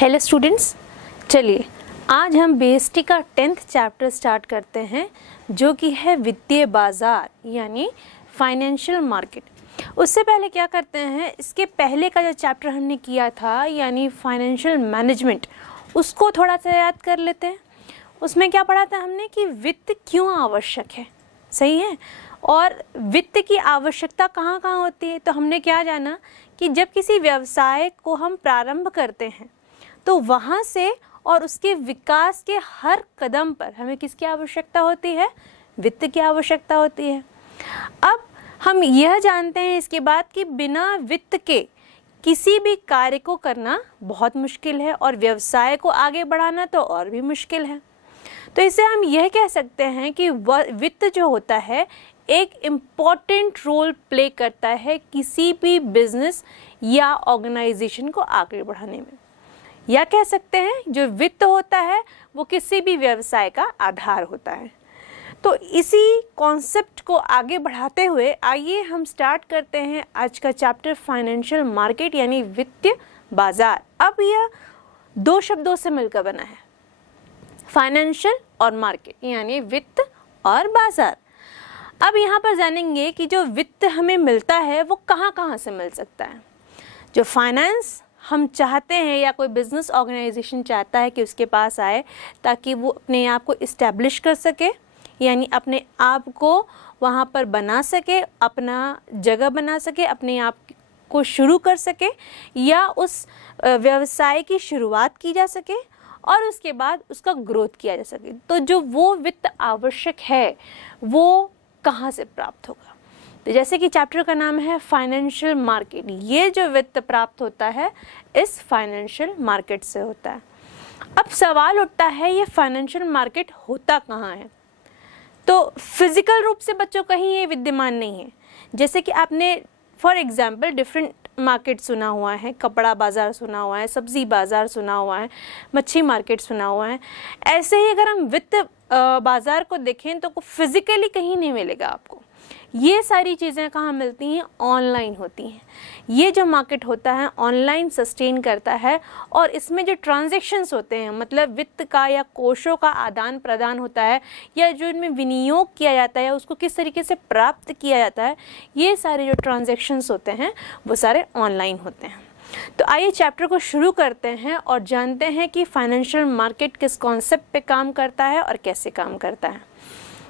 Hello students, चलिए आज हम बीएसटी का 10th चैप्टर स्टार्ट करते हैं जो कि है वित्तीय बाजार यानी फाइनेंशियल मार्केट। उससे पहले क्या करते हैं, इसके पहले का जो चैप्टर हमने किया था यानी फाइनेंशियल मैनेजमेंट, उसको थोड़ा सा याद कर लेते हैं। उसमें क्या पढ़ा था हमने कि वित्त क्यों आवश्यक है, सही है, और वित्त की आवश्यकता कहाँ कहाँ होती है। तो हमने क्या जाना कि जब किसी व्यवसाय को हम प्रारंभ करते हैं तो वहाँ से और उसके विकास के हर कदम पर हमें किसकी आवश्यकता होती है, वित्त की आवश्यकता होती है। अब हम यह जानते हैं इसके बाद कि बिना वित्त के किसी भी कार्य को करना बहुत मुश्किल है और व्यवसाय को आगे बढ़ाना तो और भी मुश्किल है। तो इससे हम यह कह सकते हैं कि वित्त जो होता है एक इम्पॉर्टेंट रोल प्ले करता है किसी भी बिजनेस या ऑर्गेनाइजेशन को आगे बढ़ाने में, या कह सकते हैं जो वित्त होता है वो किसी भी व्यवसाय का आधार होता है। तो इसी कॉन्सेप्ट को आगे बढ़ाते हुए आइए हम स्टार्ट करते हैं आज का चैप्टर फाइनेंशियल मार्केट यानी वित्तीय बाजार। अब यह दो शब्दों से मिलकर बना है, फाइनेंशियल और मार्केट यानी वित्त और बाजार। अब यहाँ पर जानेंगे कि जो वित्त हमें मिलता है वो कहाँ कहाँ से मिल सकता है। जो फाइनेंस हम चाहते हैं या कोई बिजनेस ऑर्गेनाइजेशन चाहता है कि उसके पास आए ताकि वो अपने आप को इस्टेब्लिश कर सके, यानी अपने आप को वहाँ पर बना सके, अपना जगह बना सके, अपने आप को शुरू कर सके या उस व्यवसाय की शुरुआत की जा सके और उसके बाद उसका ग्रोथ किया जा सके। तो जो वो वित्त आवश्यक है वो कहाँ से प्राप्त होगा। तो जैसे कि चैप्टर का नाम है फाइनेंशियल मार्केट, ये जो वित्त प्राप्त होता है इस फाइनेंशियल मार्केट से होता है। अब सवाल उठता है ये फाइनेंशियल मार्केट होता कहाँ है। तो फिजिकल रूप से बच्चों कहीं ये विद्यमान नहीं है। जैसे कि आपने फॉर एग्जांपल डिफरेंट मार्केट सुना हुआ है, कपड़ा बाज़ार सुना हुआ है, सब्जी बाज़ार सुना हुआ है, मच्छी मार्केट सुना हुआ है। ऐसे ही अगर हम वित्त बाज़ार को देखें तो फिजिकली कहीं नहीं मिलेगा आपको। ये सारी चीज़ें कहाँ मिलती हैं, ऑनलाइन होती हैं। ये जो मार्केट होता है ऑनलाइन सस्टेन करता है और इसमें जो ट्रांजैक्शंस होते हैं मतलब वित्त का या कोषों का आदान प्रदान होता है या जो इनमें विनियोग किया जाता है उसको किस तरीके से प्राप्त किया जाता है, ये सारे जो ट्रांजैक्शंस होते हैं वो सारे ऑनलाइन होते हैं। तो आइए चैप्टर को शुरू करते हैं और जानते हैं कि फाइनेंशियल मार्केट किस कॉन्सेप्ट पे काम करता है और कैसे काम करता है।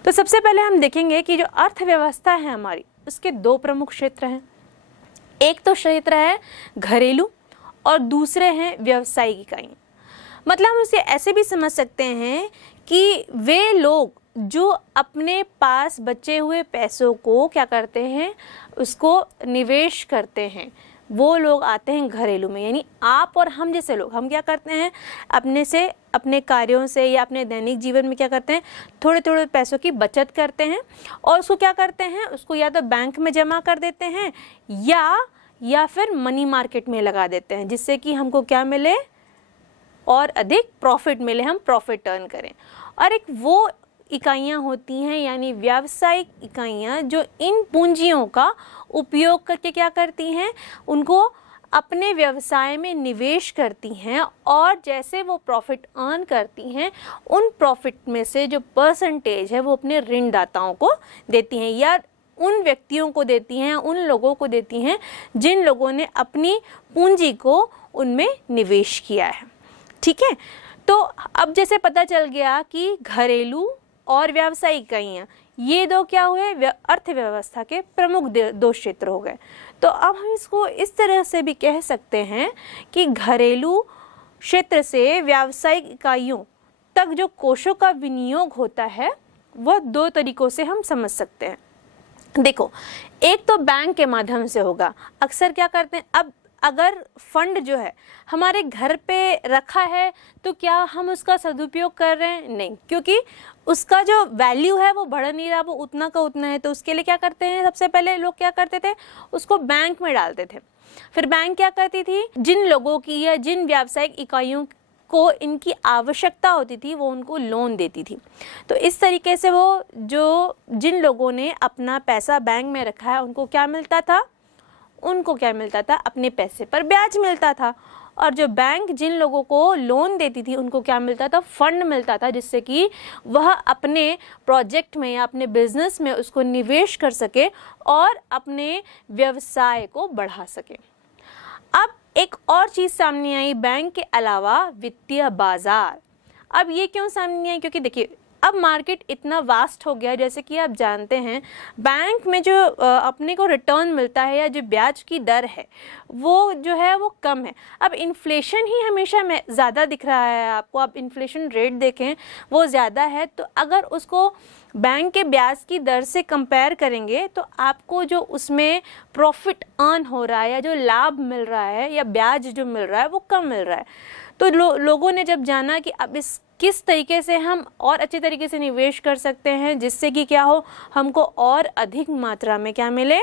तो सबसे पहले हम देखेंगे कि जो अर्थव्यवस्था है हमारी उसके दो प्रमुख क्षेत्र हैं। एक तो क्षेत्र है घरेलू और दूसरे हैं व्यावसायिक इकाइयाँ। मतलब हम इसे ऐसे भी समझ सकते हैं कि वे लोग जो अपने पास बचे हुए पैसों को क्या करते हैं, उसको निवेश करते हैं, वो लोग आते हैं घरेलू में। यानी आप और हम जैसे लोग, हम क्या करते हैं अपने कार्यों से या अपने दैनिक जीवन में क्या करते हैं, थोड़े थोड़े पैसों की बचत करते हैं और उसको क्या करते हैं, उसको या तो बैंक में जमा कर देते हैं या फिर मनी मार्केट में लगा देते हैं, जिससे कि हमको क्या मिले और अधिक प्रॉफिट मिले, हम प्रॉफिट अर्न करें। और एक वो इकाइयाँ होती हैं यानी व्यावसायिक इकाइयाँ जो इन पूंजियों का उपयोग करके क्या करती हैं, उनको अपने व्यवसाय में निवेश करती हैं और जैसे वो प्रॉफिट अर्न करती हैं उन प्रॉफिट में से जो परसेंटेज है वो अपने ऋणदाताओं को देती हैं या उन व्यक्तियों को देती हैं, उन लोगों को देती हैं जिन लोगों ने अपनी पूंजी को उनमें निवेश किया है। ठीक है, तो अब जैसे पता चल गया कि घरेलू और व्यावसायिक इकाइयाँ ये दो क्या हुए, अर्थव्यवस्था के प्रमुख दो क्षेत्र हो गए। तो अब हम इसको इस तरह से भी कह सकते हैं कि घरेलू क्षेत्र से व्यावसायिक इकाइयों तक जो कोषों का विनियोग होता है वह दो तरीकों से हम समझ सकते हैं। देखो, एक तो बैंक के माध्यम से होगा। अक्सर क्या करते हैं, अब अगर फंड जो है हमारे घर पे रखा है तो क्या हम उसका सदुपयोग कर रहे हैं, नहीं, क्योंकि उसका जो वैल्यू है वो बढ़ नहीं रहा, वो उतना का उतना है। तो उसके लिए क्या करते हैं, सबसे पहले लोग क्या करते थे, उसको बैंक में डालते थे। फिर बैंक क्या करती थी, जिन लोगों की या जिन व्यावसायिक इकाइयों को इनकी आवश्यकता होती थी वो उनको लोन देती थी। तो इस तरीके से वो जिन लोगों ने अपना पैसा बैंक में रखा है उनको क्या मिलता था, अपने पैसे पर ब्याज मिलता था और जो बैंक जिन लोगों को लोन देती थी उनको क्या मिलता था, फंड मिलता था, जिससे कि वह अपने प्रोजेक्ट में या अपने बिजनेस में उसको निवेश कर सके और अपने व्यवसाय को बढ़ा सके। अब एक और चीज़ सामने आई बैंक के अलावा, वित्तीय बाजार। अब ये क्यों सामने आई, क्योंकि देखिए अब मार्केट इतना वास्ट हो गया है, जैसे कि आप जानते हैं बैंक में जो अपने को रिटर्न मिलता है या जो ब्याज की दर है वो जो है वो कम है। अब इन्फ्लेशन ही हमेशा में ज़्यादा दिख रहा है आपको, आप इन्फ्लेशन रेट देखें वो ज़्यादा है, तो अगर उसको बैंक के ब्याज की दर से कंपेयर करेंगे तो आपको जो उसमें प्रॉफिट अर्न हो रहा है या जो लाभ मिल रहा है या ब्याज जो मिल रहा है वो कम मिल रहा है। तो लोगों ने जब जाना कि अब इस किस तरीके से हम और अच्छे तरीके से निवेश कर सकते हैं जिससे कि क्या हो, हमको और अधिक मात्रा में क्या मिले,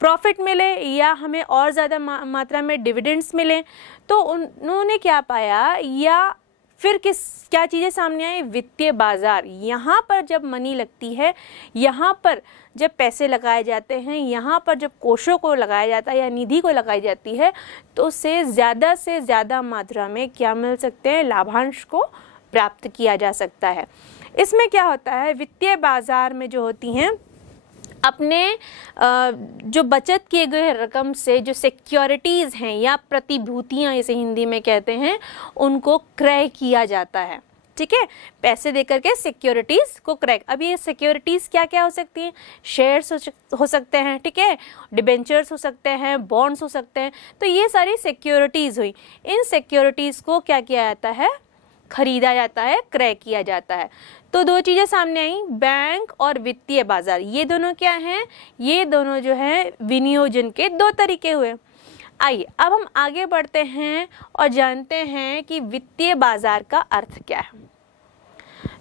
प्रॉफिट मिले, या हमें और ज़्यादा मात्रा में डिविडेंड्स मिले, तो उन्होंने क्या पाया, या फिर क्या चीज़ें सामने आई, वित्तीय बाजार। यहाँ पर जब मनी लगती है, यहाँ पर जब पैसे लगाए जाते हैं, यहाँ पर जब कोषों को लगाया जाता है या निधि को लगाई जाती है, तो से ज़्यादा मात्रा में क्या मिल सकते हैं, लाभांश को प्राप्त किया जा सकता है। इसमें क्या होता है, वित्तीय बाजार में जो होती हैं अपने जो बचत किए गए रकम से जो सिक्योरिटीज़ हैं या प्रतिभूतियां इसे हिंदी में कहते हैं, उनको क्रय किया जाता है। ठीक है, पैसे देकर के सिक्योरिटीज़ को क्रय। अब ये सिक्योरिटीज़ क्या क्या हो सकती हैं, शेयर्स हो सकते हैं, ठीक है, डिबेंचर्स हो सकते हैं, बॉन्ड्स हो सकते हैं। तो ये सारी सिक्योरिटीज़ हुई। इन सिक्योरिटीज़ को क्या किया जाता है, खरीदा जाता है, क्रय किया जाता है। तो दो चीज़ें सामने आई, बैंक और वित्तीय बाजार। ये दोनों क्या हैं, ये दोनों जो है विनियोजन के दो तरीके हुए। आइए अब हम आगे बढ़ते हैं और जानते हैं कि वित्तीय बाजार का अर्थ क्या है।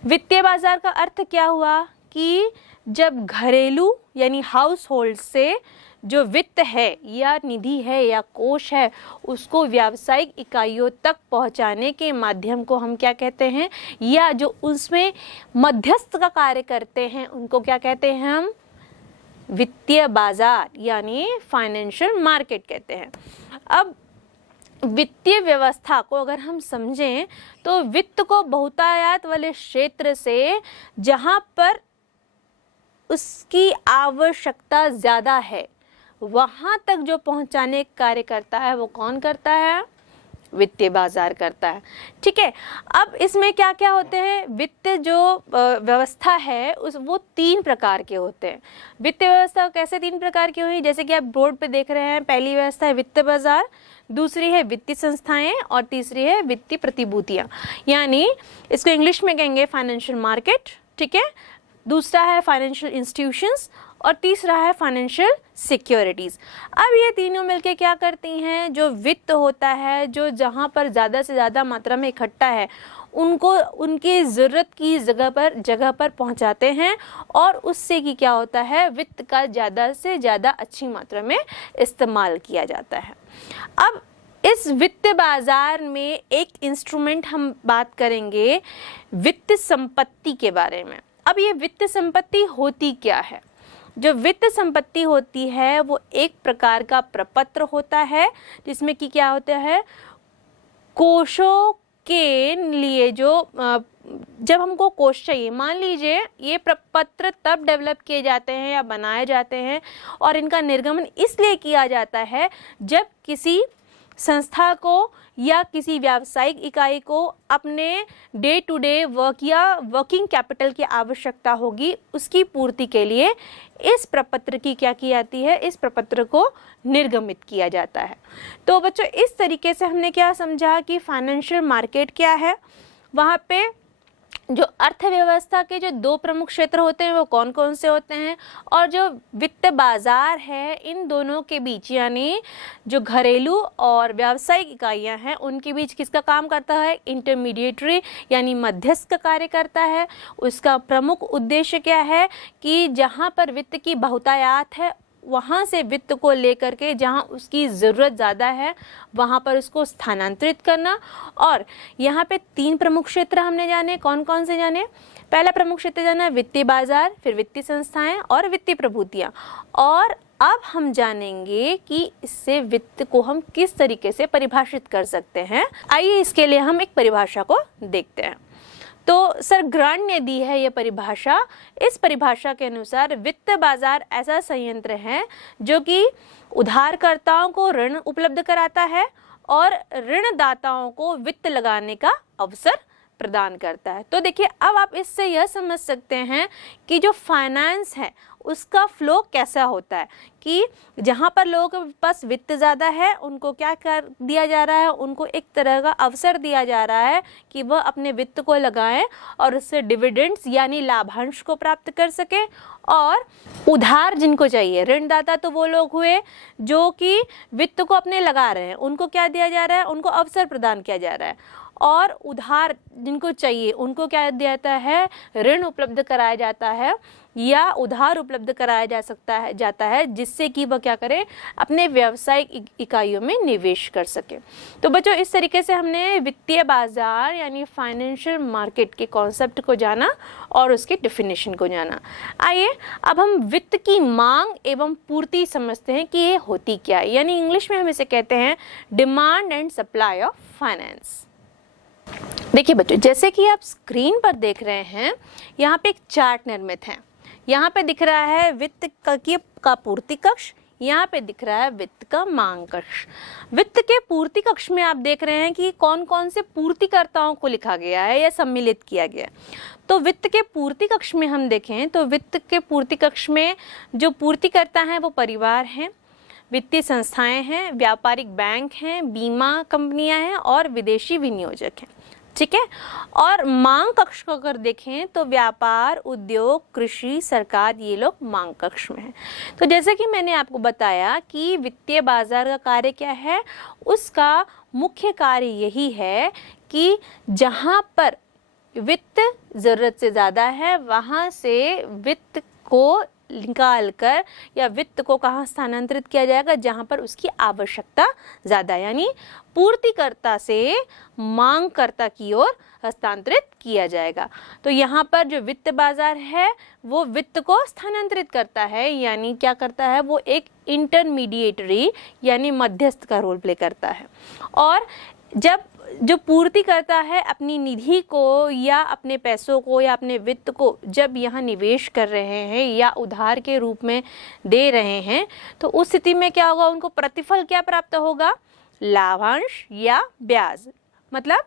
वित्तीय बाजार का अर्थ क्या हुआ कि जब घरेलू यानी हाउस होल्ड से जो वित्त है या निधि है या कोष है उसको व्यावसायिक इकाइयों तक पहुंचाने के माध्यम को हम क्या कहते हैं, या जो उसमें मध्यस्थ का कार्य करते हैं उनको क्या कहते हैं हम, वित्तीय बाजार यानी फाइनेंशियल मार्केट कहते हैं। अब वित्तीय व्यवस्था को अगर हम समझें तो वित्त को बहुतायत वाले क्षेत्र से जहां पर उसकी आवश्यकता ज़्यादा है वहां तक जो पहुंचाने का कार्य करता है वो कौन करता है, वित्तीय बाजार करता है। ठीक है, अब इसमें क्या क्या होते हैं, वित्त जो व्यवस्था है वो 3 प्रकार के होते हैं। वित्तीय व्यवस्था कैसे 3 प्रकार की हुई, जैसे कि आप बोर्ड पे देख रहे हैं, पहली व्यवस्था है वित्तीय बाजार, दूसरी है वित्तीय संस्थाएं और तीसरी है वित्तीय प्रतिभूतियां, यानी इसको इंग्लिश में कहेंगे फाइनेंशियल मार्केट। ठीक है, दूसरा है फाइनेंशियल इंस्टीट्यूशंस और तीसरा है फाइनेंशियल सिक्योरिटीज़। अब ये तीनों मिलके क्या करती हैं, जो वित्त होता है जो जहाँ पर ज़्यादा से ज़्यादा मात्रा में इकट्ठा है उनको उनकी ज़रूरत की जगह पर पहुँचाते हैं और उससे कि क्या होता है, वित्त का ज़्यादा से ज़्यादा अच्छी मात्रा में इस्तेमाल किया जाता है। अब इस वित्त बाजार में एक इंस्ट्रूमेंट हम बात करेंगे वित्त संपत्ति के बारे में। अब ये वित्त संपत्ति होती क्या है, जो वित्त संपत्ति होती है वो एक प्रकार का प्रपत्र होता है जिसमें कि क्या होता है, कोषों के लिए जो जब हमको कोष चाहिए, मान लीजिए ये प्रपत्र तब डेवलप किए जाते हैं या बनाए जाते हैं और इनका निर्गमन इसलिए किया जाता है जब किसी संस्था को या किसी व्यावसायिक इकाई को अपने डे टू डे वर्क या वर्किंग कैपिटल की आवश्यकता होगी, उसकी पूर्ति के लिए इस प्रपत्र की क्या की जाती है, इस प्रपत्र को निर्गमित किया जाता है। तो बच्चों इस तरीके से हमने क्या समझा कि फाइनेंशियल मार्केट क्या है, वहाँ पे जो अर्थव्यवस्था के जो 2 प्रमुख क्षेत्र होते हैं वो कौन कौन से होते हैं, और जो वित्त बाजार है इन दोनों के बीच यानी जो घरेलू और व्यावसायिक इकाइयां हैं उनके बीच किसका काम करता है, इंटरमीडिएटरी यानी मध्यस्थ का कार्य करता है। उसका प्रमुख उद्देश्य क्या है कि जहां पर वित्त की बहुतायत है वहाँ से वित्त को लेकर के जहाँ उसकी ज़रूरत ज़्यादा है वहाँ पर उसको स्थानांतरित करना। और यहाँ पे 3 प्रमुख क्षेत्र हमने जाने, कौन कौन से जाने, पहला प्रमुख क्षेत्र जाना वित्तीय बाजार, फिर वित्तीय संस्थाएं और वित्तीय प्रभूतियां। और अब हम जानेंगे कि इससे वित्त को हम किस तरीके से परिभाषित कर सकते हैं। आइए इसके लिए हम एक परिभाषा को देखते हैं। तो सर ग्रांट ने दी है यह परिभाषा। इस परिभाषा के अनुसार वित्त बाजार ऐसा संयंत्र है जो कि उधारकर्ताओं को ऋण उपलब्ध कराता है और ऋणदाताओं को वित्त लगाने का अवसर प्रदान करता है। तो देखिए, अब आप इससे यह समझ सकते हैं कि जो फाइनेंस है उसका फ्लो कैसा होता है, कि जहाँ पर लोगों के पास वित्त ज़्यादा है उनको क्या कर दिया जा रहा है, उनको एक तरह का अवसर दिया जा रहा है कि वह अपने वित्त को लगाएं और उससे डिविडेंड्स यानी लाभांश को प्राप्त कर सके। और उधार जिनको चाहिए, ऋणदाता तो वो लोग हुए जो कि वित्त को अपने लगा रहे हैं, उनको क्या दिया जा रहा है, उनको अवसर प्रदान किया जा रहा है। और उधार जिनको चाहिए उनको क्या दिया जाता है, ऋण उपलब्ध कराया जाता है या उधार उपलब्ध कराया जाता है जिससे कि वह क्या करे, अपने व्यावसायिक इकाइयों में निवेश कर सके। तो बच्चों, इस तरीके से हमने वित्तीय बाजार यानी फाइनेंशियल मार्केट के कॉन्सेप्ट को जाना और उसके डेफिनेशन को जाना। आइए अब हम वित्त की मांग एवं पूर्ति समझते हैं कि ये होती क्या है, यानी इंग्लिश में हम इसे कहते हैं demand and supply of finance. देखिए बच्चों, जैसे कि आप स्क्रीन पर देख रहे हैं, यहाँ पे एक चार्ट निर्मित है। यहाँ पे दिख रहा है वित्त का पूर्ति कक्ष, यहाँ पे दिख रहा है वित्त का मांग कक्ष। वित्त के पूर्ति कक्ष में आप देख रहे हैं कि कौन कौन से पूर्तिकर्ताओं को लिखा गया है या सम्मिलित किया गया है। तो वित्त के पूर्ति कक्ष में हम देखें तो वित्त के पूर्ति कक्ष में जो पूर्तिकर्ता हैं वो परिवार हैं, वित्तीय संस्थाएं हैं, व्यापारिक बैंक हैं, बीमा कंपनियां हैं और विदेशी विनियोजक हैं। ठीक है। और मांग कक्ष को अगर देखें तो व्यापार, उद्योग, कृषि, सरकार, ये लोग मांग कक्ष में हैं। तो जैसे कि मैंने आपको बताया कि वित्तीय बाजार का कार्य क्या है, उसका मुख्य कार्य यही है कि जहां पर वित्त ज़रूरत से ज़्यादा है वहां से वित्त को निकाल कर या वित्त को कहाँ स्थानांतरित किया जाएगा, जहाँ पर उसकी आवश्यकता ज़्यादा, यानी पूर्तिकर्ता से मांगकर्ता की ओर हस्तांतरित किया जाएगा। तो यहाँ पर जो वित्त बाजार है वो वित्त को स्थानांतरित करता है, यानी क्या करता है, वो एक इंटरमीडिएटरी यानी मध्यस्थ का रोल प्ले करता है। और जब जो पूर्ति करता है अपनी निधि को या अपने पैसों को या अपने वित्त को जब यहाँ निवेश कर रहे हैं या उधार के रूप में दे रहे हैं, तो उस स्थिति में क्या होगा, उनको प्रतिफल क्या प्राप्त होगा, लाभांश या ब्याज, मतलब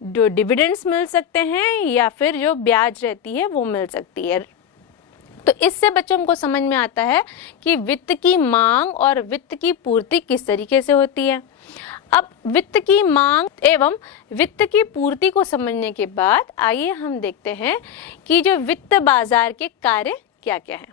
जो डिविडेंड्स मिल सकते हैं या फिर जो ब्याज रहती है वो मिल सकती है। तो इससे बच्चों को समझ में आता है कि वित्त की मांग और वित्त की पूर्ति किस तरीके से होती है। अब वित्त की मांग एवं वित्त की पूर्ति को समझने के बाद आइए हम देखते हैं कि जो वित्त बाजार के कार्य क्या क्या हैं।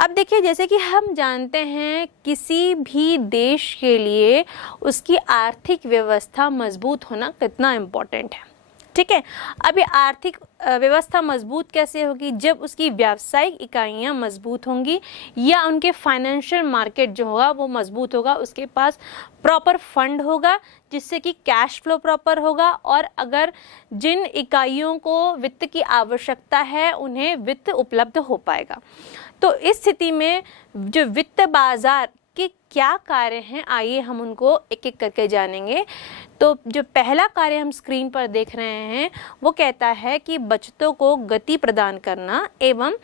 अब देखिए, जैसे कि हम जानते हैं किसी भी देश के लिए उसकी आर्थिक व्यवस्था मजबूत होना कितना इम्पोर्टेंट है। ठीक है। अब ये आर्थिक व्यवस्था मजबूत कैसे होगी, जब उसकी व्यावसायिक इकाइयाँ मजबूत होंगी या उनके फाइनेंशियल मार्केट जो होगा वो मजबूत होगा, उसके पास प्रॉपर फंड होगा जिससे कि कैश फ्लो प्रॉपर होगा, और अगर जिन इकाइयों को वित्त की आवश्यकता है उन्हें वित्त उपलब्ध हो पाएगा। तो इस स्थिति में जो वित्त बाजार के क्या कार्य हैं, आइए हम उनको एक एक करके जानेंगे। तो जो पहला कार्य हम स्क्रीन पर देख रहे हैं वो कहता है कि बचतों को गति प्रदान करना एवं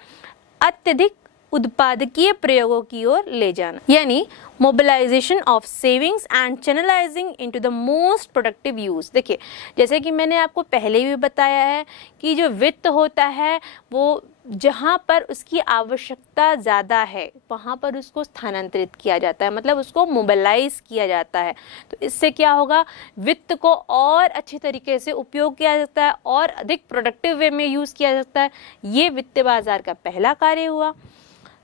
अत्यधिक उत्पादकीय प्रयोगों की ओर ले जाना, यानी mobilisation of savings and channelising into the most productive use. देखिए, जैसे कि मैंने आपको पहले भी बताया है कि जो वित्त होता है वो जहाँ पर उसकी आवश्यकता ज़्यादा है वहाँ पर उसको स्थानांतरित किया जाता है, मतलब उसको मोबिलाइज किया जाता है। तो इससे क्या होगा, वित्त को और अच्छे तरीके से उपयोग किया जाता है और अधिक प्रोडक्टिव वे में यूज़ किया जाता है। ये वित्त बाजार का पहला कार्य हुआ।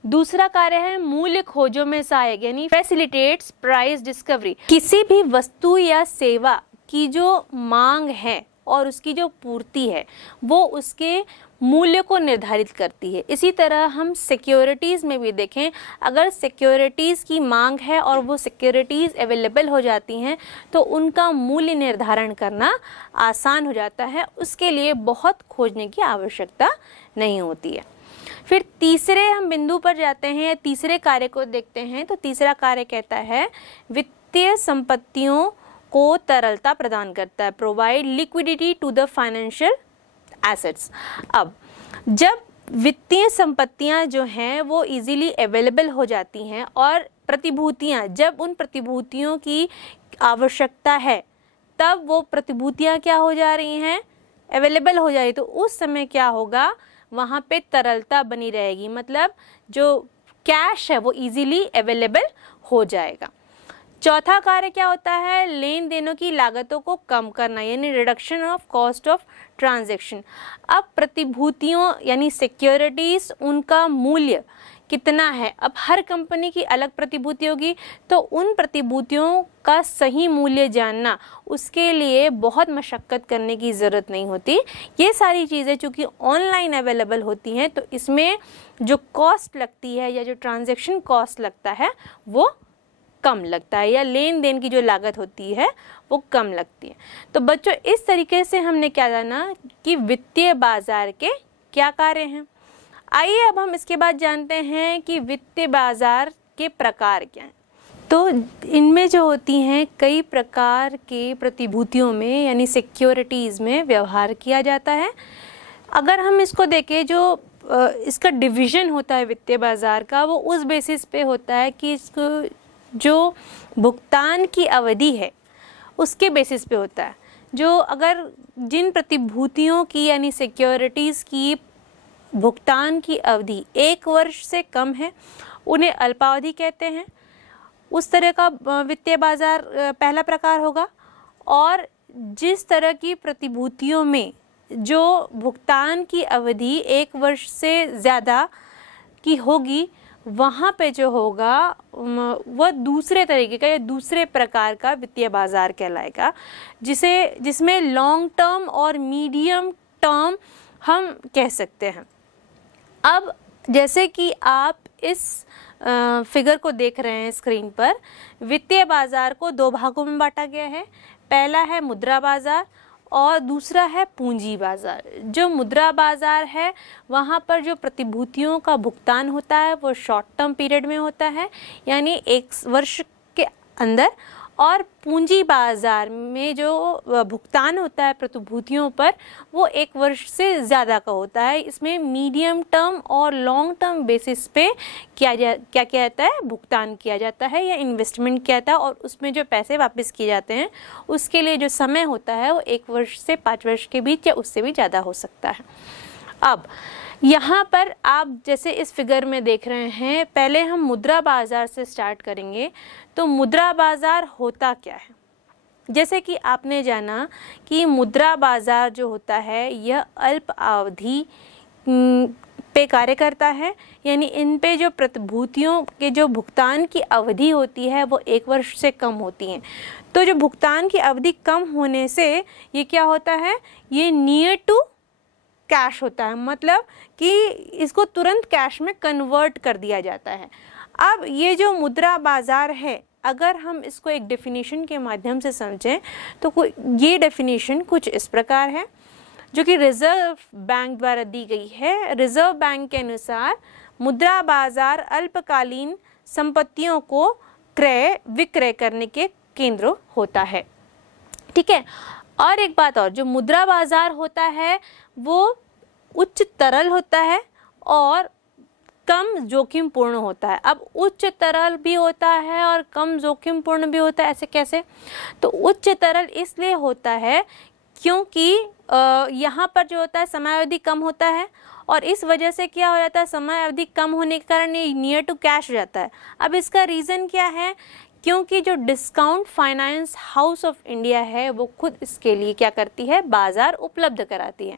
दूसरा कार्य है मूल्य खोजों में सहायक, यानी फैसिलिटेट्स प्राइस डिस्कवरी। किसी भी वस्तु या सेवा की जो मांग है और उसकी जो पूर्ति है वो उसके मूल्य को निर्धारित करती है। इसी तरह हम सिक्योरिटीज़ में भी देखें, अगर सिक्योरिटीज़ की मांग है और वो सिक्योरिटीज़ अवेलेबल हो जाती हैं तो उनका मूल्य निर्धारण करना आसान हो जाता है, उसके लिए बहुत खोजने की आवश्यकता नहीं होती है। फिर तीसरे हम बिंदु पर जाते हैं, तीसरे कार्य को देखते हैं। तो तीसरा कार्य कहता है वित्तीय संपत्तियों को तरलता प्रदान करता है, provide liquidity to the financial assets. अब जब वित्तीय संपत्तियां जो हैं वो इजीली अवेलेबल हो जाती हैं और प्रतिभूतियां, जब उन प्रतिभूतियों की आवश्यकता है तब वो प्रतिभूतियां क्या हो जा रही हैं, अवेलेबल हो जाएगी, तो उस समय क्या होगा, वहाँ पे तरलता बनी रहेगी, मतलब जो कैश है वो इजीली अवेलेबल हो जाएगा। चौथा कार्य क्या होता है, लेन देनों की लागतों को कम करना, यानी reduction of cost of transaction. अब प्रतिभूतियों यानी सिक्योरिटीज, उनका मूल्य कितना है, अब हर कंपनी की अलग प्रतिभूति होगी, तो उन प्रतिभूतियों का सही मूल्य जानना, उसके लिए बहुत मशक्क़त करने की ज़रूरत नहीं होती। ये सारी चीज़ें चूँकि ऑनलाइन अवेलेबल होती हैं तो इसमें जो कॉस्ट लगती है या जो ट्रांजैक्शन कॉस्ट लगता है वो कम लगता है, या लेन देन की जो लागत होती है वो कम लगती है। तो बच्चों इस तरीके से हमने क्या जाना कि वित्तीय बाजार के क्या कार्य हैं। आइए अब हम इसके बाद जानते हैं कि वित्तीय बाजार के प्रकार क्या हैं। तो इनमें जो होती हैं कई प्रकार के प्रतिभूतियों में यानी सिक्योरिटीज़ में व्यवहार किया जाता है। अगर हम इसको देखें, जो इसका डिवीज़न होता है वित्तीय बाजार का, वो उस बेसिस पे होता है कि इसको जो भुगतान की अवधि है उसके बेसिस पे होता है। जो अगर जिन प्रतिभूतियों की यानी सिक्योरिटीज़ की भुगतान की अवधि 1 वर्ष से कम है उन्हें अल्पावधि कहते हैं, उस तरह का वित्तीय बाजार पहला प्रकार होगा। और जिस तरह की प्रतिभूतियों में जो भुगतान की अवधि 1 वर्ष से ज़्यादा की होगी, वहाँ पे जो होगा वह दूसरे तरीके का या दूसरे प्रकार का वित्तीय बाजार कहलाएगा, जिसमें लॉन्ग टर्म और मीडियम टर्म हम कह सकते हैं। अब जैसे कि आप इस फिगर को देख रहे हैं स्क्रीन पर, वित्तीय बाजार को 2 भागों में बांटा गया है। पहला है मुद्रा बाजार और दूसरा है पूंजी बाजार। जो मुद्रा बाजार है वहाँ पर जो प्रतिभूतियों का भुगतान होता है वो शॉर्ट टर्म पीरियड में होता है, यानी 1 वर्ष के अंदर। और पूंजी बाजार में जो भुगतान होता है प्रतिभूतियों पर वो 1 वर्ष से ज़्यादा का होता है। इसमें मीडियम टर्म और लॉन्ग टर्म बेसिस पे क्या किया जाता है, भुगतान किया जाता है या इन्वेस्टमेंट किया जाता है, और उसमें जो पैसे वापस किए जाते हैं उसके लिए जो समय होता है वो 1 वर्ष से 5 वर्ष के बीच या उससे भी ज़्यादा हो सकता है। अब यहाँ पर आप जैसे इस फिगर में देख रहे हैं, पहले हम मुद्रा बाजार से स्टार्ट करेंगे। तो मुद्रा बाजार होता क्या है, जैसे कि आपने जाना कि मुद्रा बाजार जो होता है यह अल्प अवधि पे कार्य करता है, यानी इन पे जो प्रतिभूतियों के जो भुगतान की अवधि होती है वो 1 वर्ष से कम होती हैं। तो जो भुगतान की अवधि कम होने से ये क्या होता है, ये नियर टू कैश होता है, मतलब कि इसको तुरंत कैश में कन्वर्ट कर दिया जाता है। अब ये जो मुद्रा बाजार है, अगर हम इसको एक डेफिनेशन के माध्यम से समझें तो ये डेफिनेशन कुछ इस प्रकार है, जो कि रिजर्व बैंक द्वारा दी गई है। रिजर्व बैंक के अनुसार मुद्रा बाजार अल्पकालीन संपत्तियों को क्रय विक्रय करने के केंद्र होता है। ठीक है। और एक बात और, जो मुद्रा बाजार होता है वो उच्च तरल होता है और कम जोखिम पूर्ण होता है। अब उच्च तरल भी होता है और कम जोखिम पूर्ण भी होता है, ऐसे कैसे? तो उच्च तरल इसलिए होता है क्योंकि यहाँ पर जो होता है समय अवधि कम होता है, और इस वजह से क्या हो जाता है, समय अवधि कम होने के कारण ये नियर टू कैश हो जाता है। अब इसका रीज़न क्या है? क्योंकि जो discount finance house of India है वो खुद इसके लिए क्या करती है, बाजार उपलब्ध कराती है।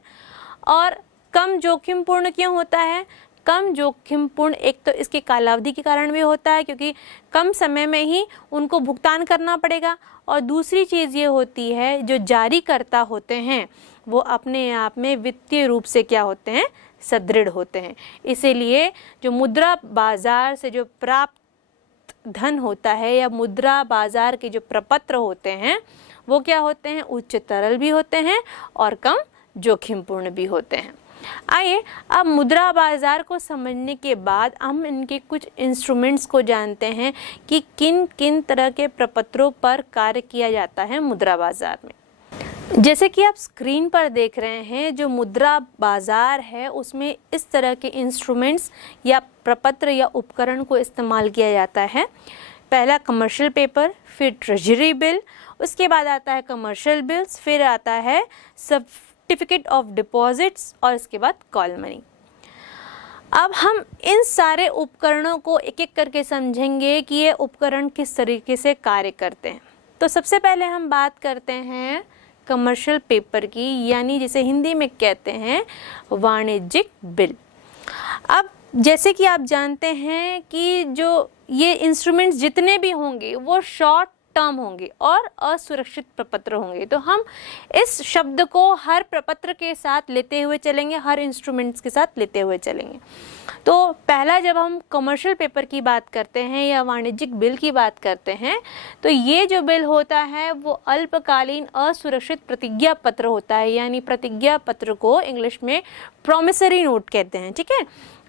और कम जोखिम पूर्ण क्यों होता है? कम जोखिमपूर्ण, एक तो इसके कालावधि के कारण भी होता है क्योंकि कम समय में ही उनको भुगतान करना पड़ेगा, और दूसरी चीज़ ये होती है जो जारीकर्ता होते हैं वो अपने आप में वित्तीय रूप से क्या होते हैं, सुदृढ़ होते हैं। इसीलिए जो मुद्रा बाजार से जो प्राप्त धन होता है या मुद्रा बाजार के जो प्रपत्र होते हैं वो क्या होते हैं, उच्च तरल भी होते हैं और कम जोखिमपूर्ण भी होते हैं। आइए अब मुद्रा बाजार को समझने के बाद हम इनके कुछ इंस्ट्रूमेंट्स को जानते हैं कि किन किन तरह के प्रपत्रों पर कार्य किया जाता है मुद्रा बाजार में। जैसे कि आप स्क्रीन पर देख रहे हैं, जो मुद्रा बाजार है उसमें इस तरह के इंस्ट्रूमेंट्स या प्रपत्र या उपकरण को इस्तेमाल किया जाता है। पहला कमर्शियल पेपर, फिर ट्रेजरी बिल, उसके बाद आता है कमर्शियल बिल्स, फिर आता है सर्टिफिकेट ऑफ डिपॉजिट्स और इसके बाद कॉल मनी। अब हम इन सारे उपकरणों को एक एक करके समझेंगे कि ये उपकरण किस तरीके से कार्य करते हैं। तो सबसे पहले हम बात करते हैं कमर्शियल पेपर की, यानी जिसे हिंदी में कहते हैं वाणिज्यिक बिल। अब जैसे कि आप जानते हैं कि जो ये इंस्ट्रूमेंट्स जितने भी होंगे वो शॉर्ट टर्म होंगे और असुरक्षित प्रपत्र होंगे। तो हम इस शब्द को हर प्रपत्र के साथ लेते हुए चलेंगे, हर इंस्ट्रूमेंट्स के साथ लेते हुए चलेंगे। तो पहला, जब हम कमर्शियल पेपर की बात करते हैं या वाणिज्यिक बिल की बात करते हैं तो ये जो बिल होता है वो अल्पकालीन असुरक्षित प्रतिज्ञा पत्र होता है, यानी प्रतिज्ञा पत्र को इंग्लिश में प्रॉमिसरी नोट कहते हैं, ठीक है,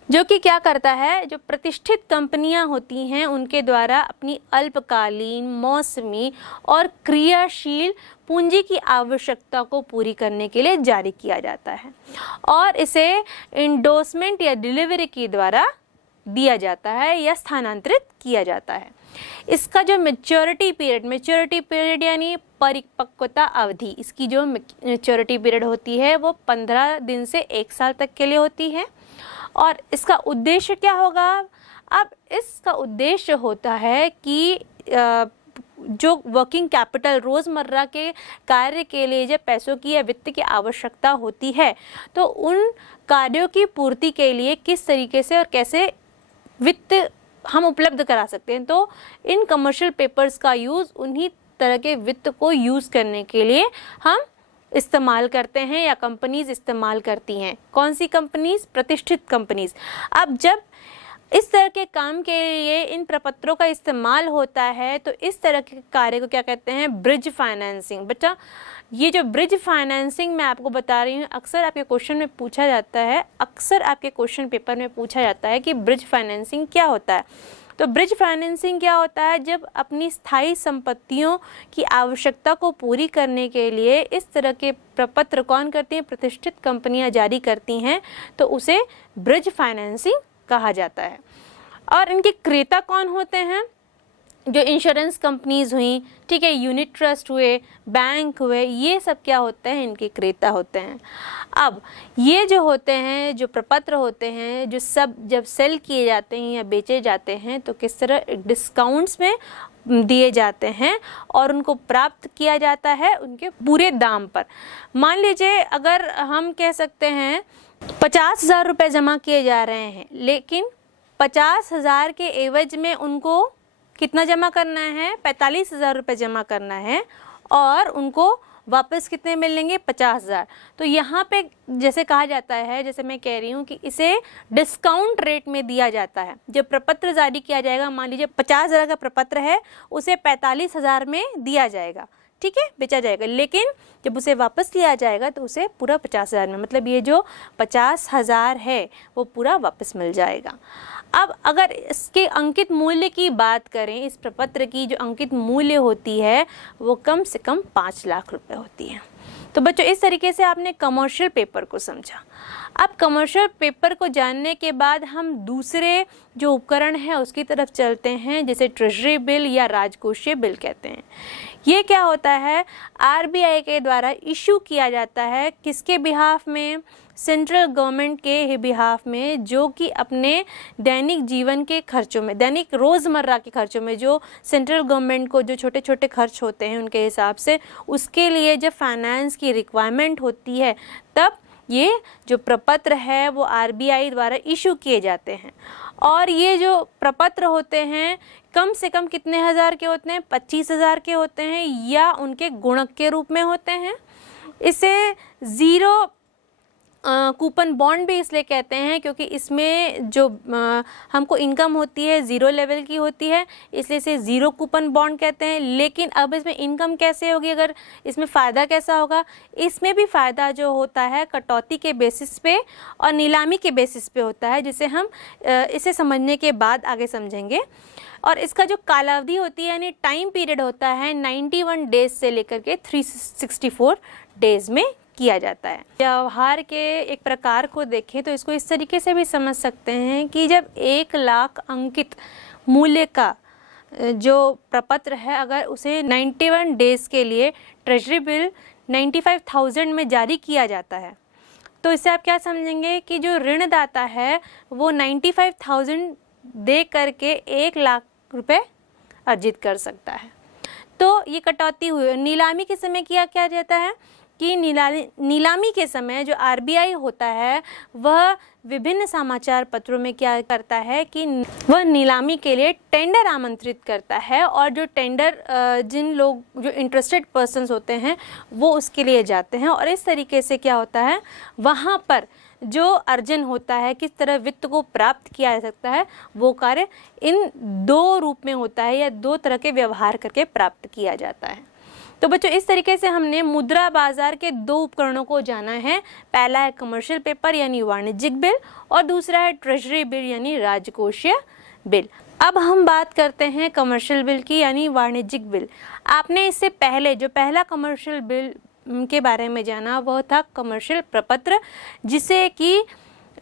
जो कि क्या करता है, जो प्रतिष्ठित कंपनियां होती हैं उनके द्वारा अपनी अल्पकालीन, मौसमी और क्रियाशील पूंजी की आवश्यकता को पूरी करने के लिए जारी किया जाता है और इसे इंडोर्समेंट या डिलीवरी के द्वारा दिया जाता है या स्थानांतरित किया जाता है। इसका जो मैच्योरिटी पीरियड यानी परिपक्वता अवधि, इसकी जो मैच्योरिटी पीरियड होती है वो 15 दिन से 1 साल तक के लिए होती है। और इसका उद्देश्य क्या होगा? अब इसका उद्देश्य होता है कि जो वर्किंग कैपिटल, रोज़मर्रा के कार्य के लिए जब पैसों की या वित्त की आवश्यकता होती है तो उन कार्यों की पूर्ति के लिए किस तरीके से और कैसे वित्त हम उपलब्ध करा सकते हैं। तो इन कमर्शियल पेपर्स का यूज़ उन्हीं तरह के वित्त को यूज़ करने के लिए हम इस्तेमाल करते हैं या कंपनीज इस्तेमाल करती हैं। कौन सी कंपनीज? प्रतिष्ठित कंपनीज। अब जब इस तरह के काम के लिए इन प्रपत्रों का इस्तेमाल होता है तो इस तरह के कार्य को क्या कहते हैं? Bridge financing. बच्चा, ये जो ब्रिज फाइनेंसिंग मैं आपको बता रही हूँ, अक्सर आपके क्वेश्चन में पूछा जाता है, अक्सर आपके क्वेश्चन पेपर में पूछा जाता है कि ब्रिज फाइनेंसिंग क्या होता है। तो ब्रिज फाइनेंसिंग क्या होता है? जब अपनी स्थायी संपत्तियों की आवश्यकता को पूरी करने के लिए इस तरह के प्रपत्र कौन करती हैं? प्रतिष्ठित कंपनियां जारी करती हैं, तो उसे ब्रिज फाइनेंसिंग कहा जाता है। और इनके क्रेता कौन होते हैं? जो इंश्योरेंस कंपनीज हुई, ठीक है, यूनिट ट्रस्ट हुए, बैंक हुए, ये सब क्या होते हैं? इनके क्रेता होते हैं। अब ये जो होते हैं, जो प्रपत्र होते हैं, जो सब जब सेल किए जाते हैं या बेचे जाते हैं तो किस तरह डिस्काउंट्स में दिए जाते हैं और उनको प्राप्त किया जाता है उनके पूरे दाम पर। मान लीजिए अगर हम कह सकते हैं 50,000 रुपये जमा किए जा रहे हैं, लेकिन 50,000 के एवज में उनको कितना जमा करना है? 45,000 रुपये जमा करना है और उनको वापस कितने मिलेंगे? 50,000। तो यहाँ पे जैसे कहा जाता है, जैसे मैं कह रही हूँ कि इसे डिस्काउंट रेट में दिया जाता है। जब प्रपत्र जारी किया जाएगा, मान लीजिए 50,000 का प्रपत्र है, उसे 45,000 में दिया जाएगा, ठीक है, बेचा जाएगा, लेकिन जब उसे वापस लिया जाएगा तो उसे पूरा 50,000 में, मतलब ये जो 50,000 है वो पूरा वापस मिल जाएगा। अब अगर इसके अंकित मूल्य की बात करें, इस प्रपत्र की जो अंकित मूल्य होती है वो कम से कम 5 लाख रुपए होती है। तो बच्चों, इस तरीके से आपने कमर्शियल पेपर को समझा। अब कमर्शियल पेपर को जानने के बाद हम दूसरे जो उपकरण है उसकी तरफ चलते हैं, जैसे ट्रेजरी बिल या राजकोषीय बिल कहते हैं। ये क्या होता है? आरबीआई के द्वारा इशू किया जाता है, किसके बिहाफ में? सेंट्रल गवर्नमेंट के बिहाफ में, जो कि अपने दैनिक जीवन के खर्चों में, दैनिक रोज़मर्रा के खर्चों में, जो सेंट्रल गवर्नमेंट को जो छोटे छोटे खर्च होते हैं उनके हिसाब से, उसके लिए जब फाइनेंस की रिक्वायरमेंट होती है तब ये जो प्रपत्र है वो आरबीआई द्वारा इशू किए जाते हैं। और ये जो प्रपत्र होते हैं कम से कम कितने हज़ार के होते हैं? 25,000 के होते हैं या उनके गुणक के रूप में होते हैं। इसे ज़ीरो कूपन बॉन्ड भी इसलिए कहते हैं क्योंकि इसमें जो हमको इनकम होती है ज़ीरो लेवल की होती है, इसलिए इसे ज़ीरो कूपन बॉन्ड कहते हैं। लेकिन अब इसमें इनकम कैसे होगी, अगर इसमें फ़ायदा कैसा होगा? इसमें भी फ़ायदा जो होता है कटौती के बेसिस पे और नीलामी के बेसिस पे होता है, जिसे हम इसे समझने के बाद आगे समझेंगे। और इसका जो कालावधि होती है यानी टाइम पीरियड होता है 91 डेज से लेकर के 364 डेज में किया जाता है। व्यवहार के एक प्रकार को देखें तो इसको इस तरीके से भी समझ सकते हैं कि जब 1 लाख अंकित मूल्य का जो प्रपत्र है अगर उसे 91 डेज के लिए ट्रेजरी बिल 95,000 में जारी किया जाता है, तो इससे आप क्या समझेंगे कि जो ऋणदाता है वो 95,000 दे करके 1 लाख रुपए अर्जित कर सकता है। तो ये कटौती हुई। नीलामी के समय किया जाता है कि नीलामी के समय जो आरबीआई होता है वह विभिन्न समाचार पत्रों में क्या करता है कि वह नीलामी के लिए टेंडर आमंत्रित करता है, और जो टेंडर जिन लोग जो इंटरेस्टेड पर्सन्स होते हैं वो उसके लिए जाते हैं। और इस तरीके से क्या होता है, वहाँ पर जो अर्जन होता है, किस तरह वित्त को प्राप्त किया जा सकता है, वो कार्य इन 2 रूप में होता है या 2 तरह के व्यवहार करके प्राप्त किया जाता है। तो बच्चों इस तरीके से हमने मुद्रा बाजार के 2 उपकरणों को जाना है। पहला है कमर्शियल पेपर यानी वाणिज्यिक बिल, और दूसरा है ट्रेजरी बिल यानी राजकोषीय बिल। अब हम बात करते हैं कमर्शियल बिल की यानी वाणिज्यिक बिल। आपने इससे पहले जो पहला कमर्शियल बिल के बारे में जाना वह था कमर्शियल प्रपत्र, जिसे कि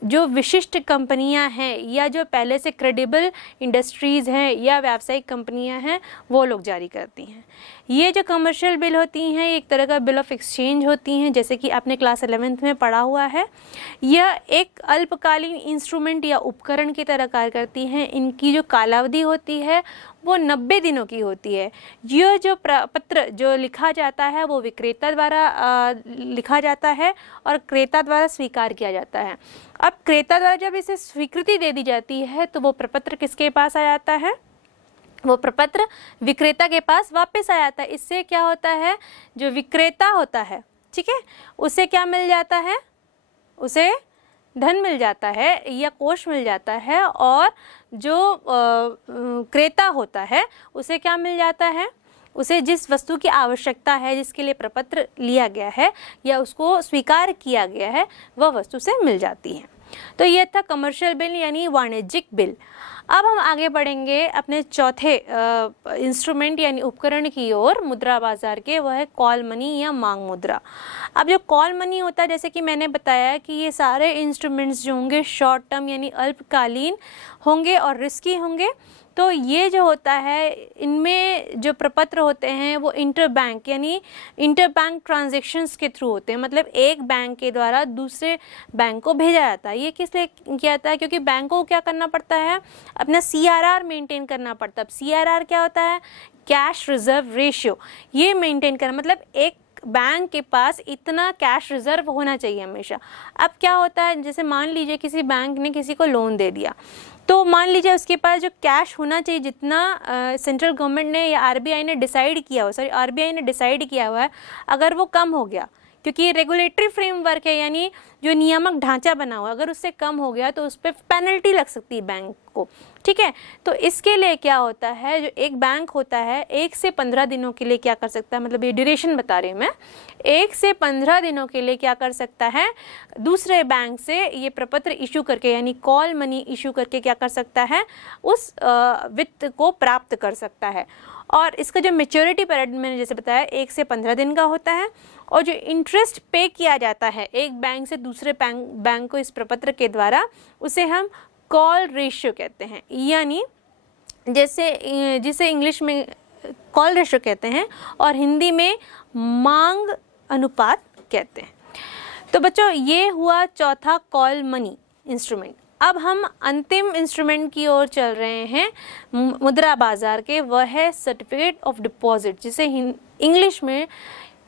जो विशिष्ट कंपनियां हैं या जो पहले से क्रेडिबल इंडस्ट्रीज़ हैं या व्यावसायिक कंपनियां हैं वो लोग जारी करती हैं। ये जो कमर्शियल बिल होती हैं एक तरह का बिल ऑफ एक्सचेंज होती हैं, जैसे कि आपने क्लास 11th में पढ़ा हुआ है। यह एक अल्पकालीन इंस्ट्रूमेंट या उपकरण की तरह कार्य करती हैं। इनकी जो कालावधि होती है वो 90 दिनों की होती है। यह जो पत्र जो लिखा जाता है वो विक्रेता द्वारा लिखा जाता है और क्रेता द्वारा स्वीकार किया जाता है। अब क्रेता द्वारा जब इसे स्वीकृति दे दी जाती है तो वो प्रपत्र किसके पास आ जाता है? वो प्रपत्र विक्रेता के पास वापस आ जाता है। इससे क्या होता है, जो विक्रेता होता है, ठीक है, उसे क्या मिल जाता है? उसे धन मिल जाता है या कोष मिल जाता है, और जो क्रेता होता है उसे क्या मिल जाता है? उसे जिस वस्तु की आवश्यकता है, जिसके लिए प्रपत्र लिया गया है या उसको स्वीकार किया गया है, वह वस्तु से मिल जाती है। तो यह था कमर्शियल बिल यानी वाणिज्यिक बिल। अब हम आगे बढ़ेंगे अपने चौथे इंस्ट्रूमेंट यानी उपकरण की ओर मुद्रा बाजार के, वह है कॉल मनी या मांग मुद्रा। अब जो कॉल मनी होता है, जैसे कि मैंने बताया कि ये सारे इंस्ट्रूमेंट्स जो होंगे शॉर्ट टर्म यानी अल्पकालीन होंगे और रिस्की होंगे। तो ये जो होता है इनमें जो प्रपत्र होते हैं वो इंटर बैंक यानी इंटर बैंक ट्रांजेक्शन्स के थ्रू होते हैं, मतलब एक बैंक के द्वारा दूसरे बैंक को भेजा जाता है। ये किस लिए किया जाता है? क्योंकि बैंकों को क्या करना पड़ता है, अपना CRR मेंटेन करना पड़ता है। अब CRR क्या होता है? Cash reserve ratio. ये मेंटेन करना मतलब एक बैंक के पास इतना कैश रिजर्व होना चाहिए हमेशा। अब क्या होता है, जैसे मान लीजिए किसी बैंक ने किसी को लोन दे दिया, तो मान लीजिए उसके पास जो कैश होना चाहिए जितना सेंट्रल गवर्नमेंट ने या आरबीआई ने डिसाइड किया हो, आरबीआई ने डिसाइड किया हुआ है, अगर वो कम हो गया, क्योंकि ये रेगुलेटरी फ्रेमवर्क है यानी जो नियामक ढांचा बना हुआ, अगर उससे कम हो गया तो उस पर पेनल्टी लग सकती है बैंक को, ठीक है। तो इसके लिए क्या होता है, जो एक बैंक होता है 1 से 15 दिनों के लिए क्या कर सकता है, मतलब ये ड्यूरेशन बता रही हूँ मैं, 1 से 15 दिनों के लिए क्या कर सकता है, दूसरे बैंक से ये प्रपत्र इशू करके यानी कॉल मनी इशू करके क्या कर सकता है, उस वित्त को प्राप्त कर सकता है। और इसका जो मेच्योरिटी पीरियड मैंने जैसे बताया 1 से 15 दिन का होता है, और जो इंटरेस्ट पे किया जाता है एक बैंक से दूसरे बैंक को इस प्रपत्र के द्वारा, उसे हम कॉल रेशियो कहते हैं, यानी जिसे इंग्लिश में कॉल रेशियो कहते हैं और हिंदी में मांग अनुपात कहते हैं। तो बच्चों ये हुआ चौथा कॉल मनी इंस्ट्रूमेंट। अब हम अंतिम इंस्ट्रूमेंट की ओर चल रहे हैं मुद्रा बाजार के, वह है सर्टिफिकेट ऑफ डिपॉजिट, जिसे इंग्लिश में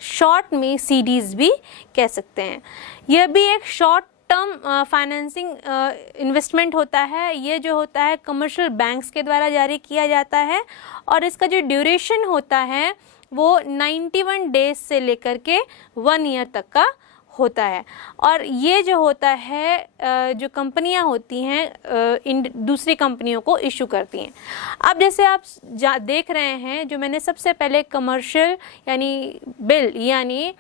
शॉर्ट में सीडीज भी कह सकते हैं। यह भी एक शॉर्ट टर्म फाइनेंसिंग इन्वेस्टमेंट होता है। ये जो होता है कमर्शियल बैंक्स के द्वारा जारी किया जाता है और इसका जो ड्यूरेशन होता है वो 91 डेज से लेकर के 1 ईयर तक का होता है। और ये जो होता है जो कंपनियां होती हैं इन दूसरी कंपनियों को इशू करती हैं। अब जैसे आप देख रहे हैं, जो मैंने सबसे पहले कमर्शियल यानी बिल यानी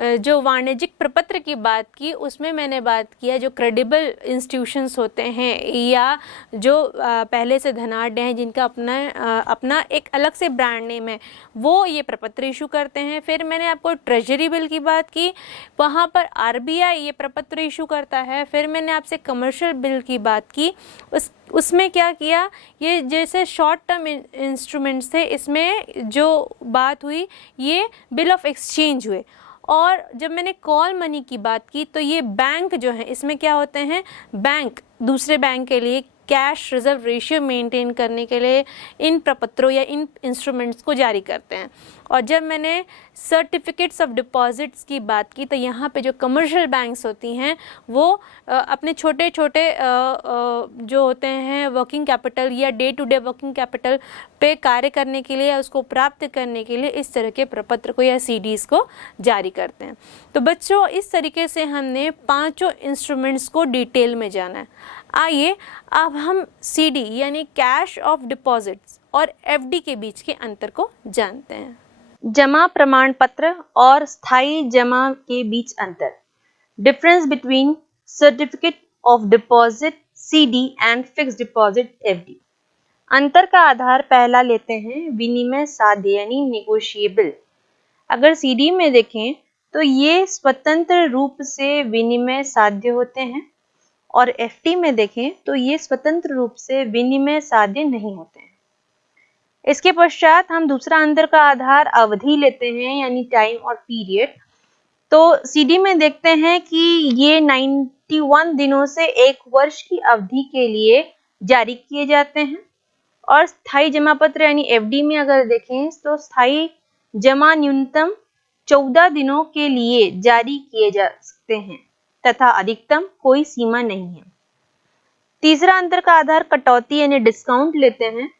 जो वाणिज्यिक प्रपत्र की बात की, उसमें मैंने बात किया जो क्रेडिबल इंस्टीट्यूशंस होते हैं या जो पहले से धनाढ्य हैं, जिनका अपना एक अलग से ब्रांड नेम है, वो ये प्रपत्र इशू करते हैं। फिर मैंने आपको ट्रेजरी बिल की बात की, वहाँ पर आरबीआई ये प्रपत्र इशू करता है। फिर मैंने आपसे कमर्शियल बिल की बात की, उसमें क्या किया, ये जैसे शॉर्ट टर्म इंस्ट्रूमेंट्स थे, इसमें जो बात हुई ये बिल ऑफ एक्सचेंज हुए। और जब मैंने कॉल मनी की बात की तो ये बैंक जो है, इसमें क्या होते हैं, बैंक दूसरे बैंक के लिए कैश रिजर्व रेशियो मेंटेन करने के लिए इन प्रपत्रों या इन इंस्ट्रूमेंट्स को जारी करते हैं। और जब मैंने सर्टिफिकेट्स ऑफ डिपॉजिट्स की बात की तो यहाँ पे जो कमर्शियल बैंक्स होती हैं वो अपने छोटे छोटे जो होते हैं वर्किंग कैपिटल या day to day working capital पे कार्य करने के लिए या उसको प्राप्त करने के लिए इस तरह के प्रपत्र को या सीडीज़ को जारी करते हैं। तो बच्चों, इस तरीके से हमने पांचों इंस्ट्रूमेंट्स को डिटेल में जाना है। आइए अब हम सीडी यानी कैश ऑफ डिपॉजिट्स और एफडी के बीच के अंतर को जानते हैं। जमा प्रमाण पत्र और स्थायी जमा के बीच अंतर। Difference between certificate of deposit CD and fixed deposit FD. अंतर का आधार पहला लेते हैं विनिमय साध्य यानी नेगोशिएबल। अगर सीडी में देखें तो ये स्वतंत्र रूप से विनिमय साध्य होते हैं और एफडी में देखें तो ये स्वतंत्र रूप से विनिमय साध्य नहीं होते हैं। इसके पश्चात हम दूसरा अंतर का आधार अवधि लेते हैं यानी टाइम और पीरियड। तो सीडी में देखते हैं कि ये 91 दिनों से 1 वर्ष की अवधि के लिए जारी किए जाते हैं। और स्थायी जमा पत्र यानी एफडी में अगर देखें तो स्थायी जमा न्यूनतम 14 दिनों के लिए जारी किए जा सकते हैं तथा अधिकतम कोई सीमा नहीं है। तीसरा अंतर का आधार कटौती यानी डिस्काउंट लेते हैं।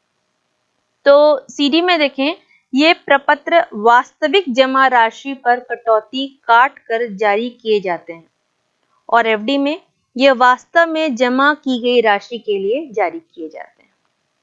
तो सीडी में देखें ये प्रपत्र वास्तविक जमा राशि पर कटौती काट कर जारी किए जाते हैं और एफडी में ये वास्तव में जमा की गई राशि के लिए जारी किए जाते हैं।